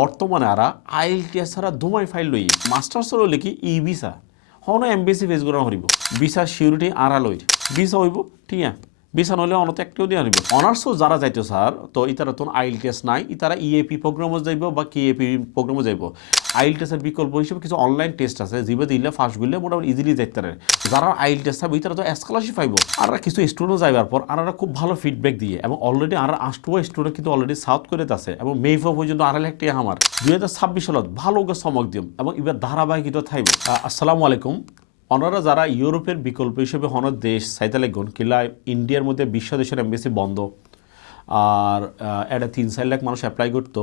বর্তমানে আরা আইএলটিএস ছাড়া দুমাই ফাইল লই মাস্টার্সর হলে কি ই ভিসা হন এমবিসি ফেস করা হরিব ভিসা সিউরিটি আরা লইর ভিসা হইব ঠিক আছে ভিসা নইলে অনত একটিও দিয়ে আনিব অনার্সও যারা যাইতো স্যার তো ইতারা তো আইএলটিএস নাই ইতারা ইএপি প্রোগ্রামও যাইব বা কেএপি প্রোগ্রামও যাইব আইএলটিএসের বিকল্প হিসেবে কিছু অনলাইন টেস্ট আছে যেভাবে দিলে ফার্স্ট গুলে মোটামুটি ইজিলি যাইতে পারে যারা আইএলটিএস থাকবে ইতারা তো স্কলারশিপ পাইব আর কিছু স্টুডেন্ট যাইবার পর আর খুব ভালো ফিডব্যাক দিয়ে এবং অলরেডি আর আষ্টুয়া স্টুডেন্ট কিন্তু অলরেডি সাউথ কোরিয়াতে আছে এবং মেইফ পর্যন্ত আড়াই লাখ টাকা আমার 2026 সালত ভালো চমক দিম এবং এবার ধারাবাহিকতা থাকব। আসসালামু আলাইকুম। অনারা যারা ইউরোপের বিকল্প হিসেবে হনর দেশ সাইতালে গন কিলা ইন্ডিয়ার মধ্যে বিশ্ব দেশের এমবেসি বন্ধ আর এটা 3-4 লাখ মানুষ অ্যাপ্লাই করতো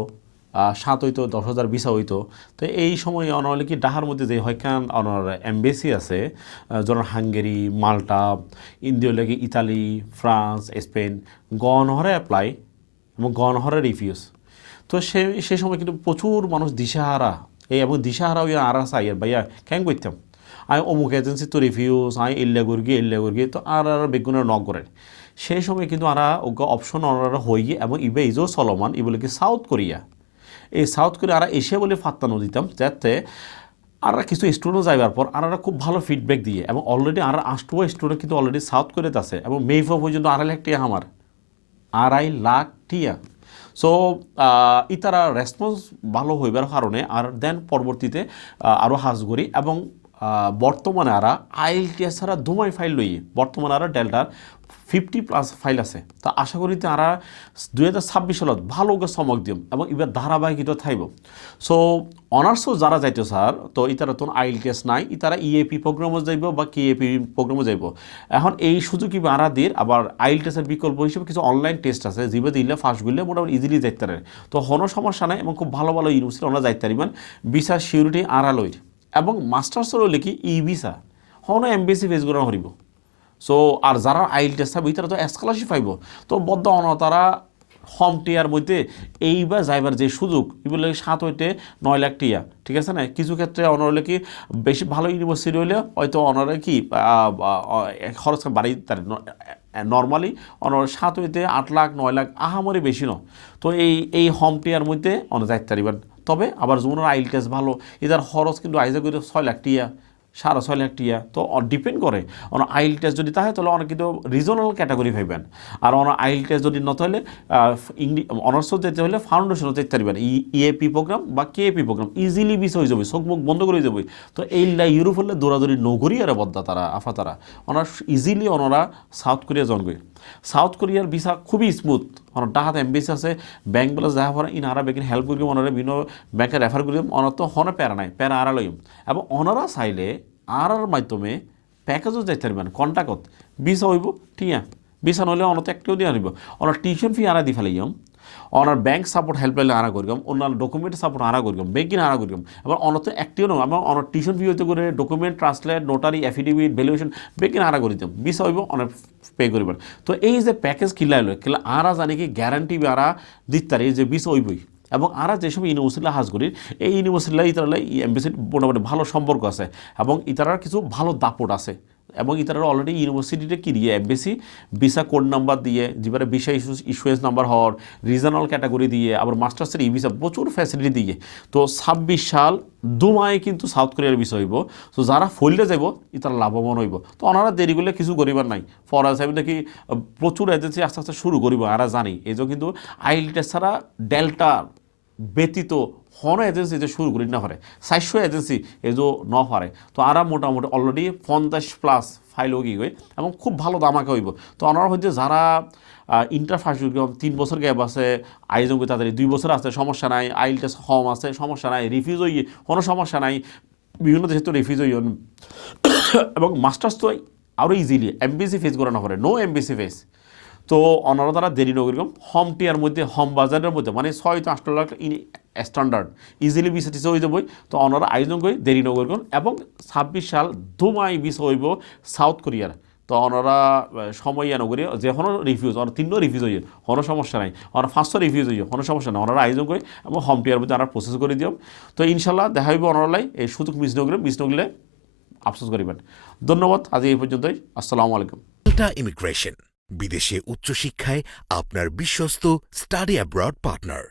7 হইতো 10,000 ভিসা হইতো তো এই সময় অনার কি ডাহার মধ্যে যে হয়খান অনার এমবেসি আছে যেমন হাঙ্গেরি মাল্টা ইন্ডিয়া লাগে ইতালি ফ্রান্স স্পেন গণহরে অ্যাপ্লাই এবং গণহরে রিফিউজ তো সে সময় কিন্তু প্রচুর মানুষ দিশাহারা এই এবং দিশাহারা ওই আর চাই আর ভাইয়া কেন করতাম আমি অমুক এজেন্সি তো রিভিউস আমি এল্লা করি তো আর বেগুনের নক করেন সেই সময় কিন্তু আর অপশন ওনারা হয়ে গিয়ে এবং ইবে ইজো সলমান এগুলো কি সাউথ কোরিয়া এই সাউথ কোরিয়া আর এসে বলে ফাত্তানো দিতাম যাতে আর কিছু স্টুডেন্ট যাইবার পর আর খুব ভালো ফিডব্যাক দিয়ে এবং অলরেডি আর আষ্টুয়া স্টুডেন্ট কিন্তু অলরেডি সাউথ কোরিয়াতে আছে এবং মেইফ পর্যন্ত 2.5 লাখ টাকা আমার 2.5 লাখ টাকা সো ইতারা রেসপন্স ভালো হইবার কারণে আর দেন পরবর্তীতে আরও হাজগরি এবং বর্তমানে আরা আইএলটিএস ছাড়া দুমাই ফাইল লই বর্তমানে আরা ডেল্টার 50+ ফাইল আছে তা আশা করি আরা 2026 সালত ভালো চমক দিম এবং এবার ধারাবাহিকতা থাকব। সো অনার্সও যারা যাইতো স্যার তো ইতারা তো আইএলটিএস নাই ইতারা ইএপি প্রোগ্রামও যাইব বা কেএপি প্রোগ্রামও যাইব এখন এই সুযোগ আরা দিয়ে আবার আইএলটিএসের বিকল্প হিসেবে কিছু অনলাইন টেস্ট আছে যেভাবে দিলে ফার্স্ট গুলে মোটামুটি ইজিলি যাইতে পারে তো কোনো সমস্যা নাই এবং খুব ভালো ভালো ইউনিভার্সিটি আমরা যাইতে পারিবেন ভিসা সিউরিটি আরা লইর এবং মাস্টার্সর হলে কি ই ভিসা হন এমবিসি ফেস করা হরিব সো আর যারা আইএলটিএস থাকবে তারা তো স্কলারশিপ পাইব তো বদ্ধ অন তারা হোম টিয়ার মধ্যে এইবার যাইবার যে সুযোগ এগুলো 7 হইতে 9 লাখ টিয়া ঠিক আছে না কিছু ক্ষেত্রে অনার হলে কি বেশি ভালো ইউনিভার্সিটি হলে হয়তো অনারে কি খরচ বাড়ি তার নর্মালি অনার 7 হইতে 8 লাখ 9 লাখ আহামরি বেশি ন তো এই হোম টিয়ার মধ্যে অনার যাইতে পারিবেন তবে আবার যেমন আইএলটিএস ভালো এটার খরচ কিন্তু আইজা করে 6 লাখ টিয়া 6.5 লাখ টিয়া তো ডিপেন্ড করে অন আইএলটিএস যদি থাকে তাহলে অনেক কিন্তু রিজনাল ক্যাটাগরি পাইবেন আর অন আইএলটিএস যদি না তাহলে অনার্সও যেতে হলে ফাউন্ডেশনও যেতে পারবেন ইএপি প্রোগ্রাম বা কেএপি প্রোগ্রাম ইজিলি বিষ হয়ে যাবে চোখ মুখ বন্ধ করে যাবে তো এইলা ইউরোপ হলে দৌড়াদৌড়ি নগরী আর বদ্দা তারা আফা তারা ওনার ইজিলি ওনারা সাউথ কোরিয়া জনগই সাউথ কোরিয়ার ভিসা খুবই স্মুথ ওনার ডাহাত এমবিসি আছে ব্যাংক ব্যালেন্স দেখা পরে ইনারা বেগিন হেল্প করি ওনারা বিভিন্ন ব্যাংকে রেফার করি ওনার তো হনে প্যারা নাই প্যারা আড়া লইম এবং ওনারা চাইলে আর মাধ্যমে প্যাকেজও যাইতে পারবেন কন্ট্যাক্টত ভিসা হইব ঠিক আছে ভিসা নইলে অনত একটিও দিয়ে আনিব ওনার টিউশন ফি আরা দি ফেলাইম ওনার ব্যাংক সাপোর্ট হেল্পলাইন আরা করিম অন্যান্য ডকুমেন্ট সাপোর্ট আরা করিম ব্যাংকিং আরা করিম এবার অনত একটিও নয় আমার অনার টিউশন ফি হইতে করে document translate notary affidavit valuation banking আরা করে দিতাম ভিসা হইব অনেক পে করিবেন তো এই যে প্যাকেজ কিলাইল কিলা আরা জানি কি গ্যারান্টি আরা দিতারি যে ভিসা হইবই এবং আরা যেসব ইউনিভার্সিটি হাজ করি এই ইউনিভার্সিটিলা ইতারা এমবিসির মোটামুটি ভালো সম্পর্ক আছে এবং ইতারার কিছু ভালো দাপট আছে এবং ইতারা অলরেডি ইউনিভার্সিটিতে কি দিয়ে এমবিসি ভিসা কোড নাম্বার দিয়ে যেবারে ভিসা ইস্যুয়েন্স নাম্বার হওয়ার রিজনাল ক্যাটাগরি দিয়ে আবার মাস্টার্সের ই ভিসা প্রচুর ফ্যাসিলিটি দিয়ে তো 26 সাল দুমায় কিন্তু সাউথ কোরিয়ার বিষয় হইব তো যারা ফইলে যাব ইতারা লাভবান হইব তো ওনারা দেরি করলে কিছু করিবার নাই ফরাজ সাহেব নাকি প্রচুর এজেন্সি আস্তে আস্তে শুরু করিব আরা জানি এই যে কিন্তু আইএলটিএস ছাড়া ডেল্টা ব্যতীত হন এজেন্সি যে শুরু করি না পারে 400 এজেন্সি এই যে ন পারে তো আরা মোটামুটি অলরেডি 50+ ফাইল হয়ে গিয়ে এবং খুব ভালো দামাকে হইব তো ওনারা হচ্ছে যারা ইন্টার ফার্স্ট 3 বছর গ্যাপ আছে আয়োজন করে তাদের 2 বছর আছে সমস্যা নাই আইএলটিএস হোম আছে সমস্যা নাই রিফিউজ হইয়ে কোনো সমস্যা নাই বিভিন্ন দেশে তো রিফিউজ হই এবং মাস্টার্স তো আরও ইজিলি এমবিসি ফেস করে না পারে নো এমবিসি ফেস তো ওনারা তারা দেরি নগরীকম হোম টিয়ার মধ্যে হোম বাজারের মধ্যে মানে 6-8 লাখ স্ট্যান্ডার্ড ইজিলি ভিসা টিসা হয়ে যাবই তো ওনারা আয়োজন করে দেরি নগরীকম এবং 26 সাল দুমাই ভিসা হইব সাউথ কোরিয়ার তো ওনারা সময় নগরী যে কোনো রিফিউজ ওনার 3 রিফিউজ হইয়ে কোনো সমস্যা নাই ওনারা 500 রিফিউজ হইয়ে কোনো সমস্যা নাই ওনারা আয়োজন করে এবং হোম টিয়ার মধ্যে ওনারা প্রসেস করে দিও তো ইনশাল্লাহ দেখা হইব ওনারাই এই সুযোগ মিস নগরলে আফসোস করিবেন। ধন্যবাদ আজ এই পর্যন্তই। আসসালামু আলাইকুম। ইমিগ্রেশন বিদেশে উচ্চশিক্ষায় আপনার বিশ্বস্ত স্টাডি অ্যাব্রড পার্টনার।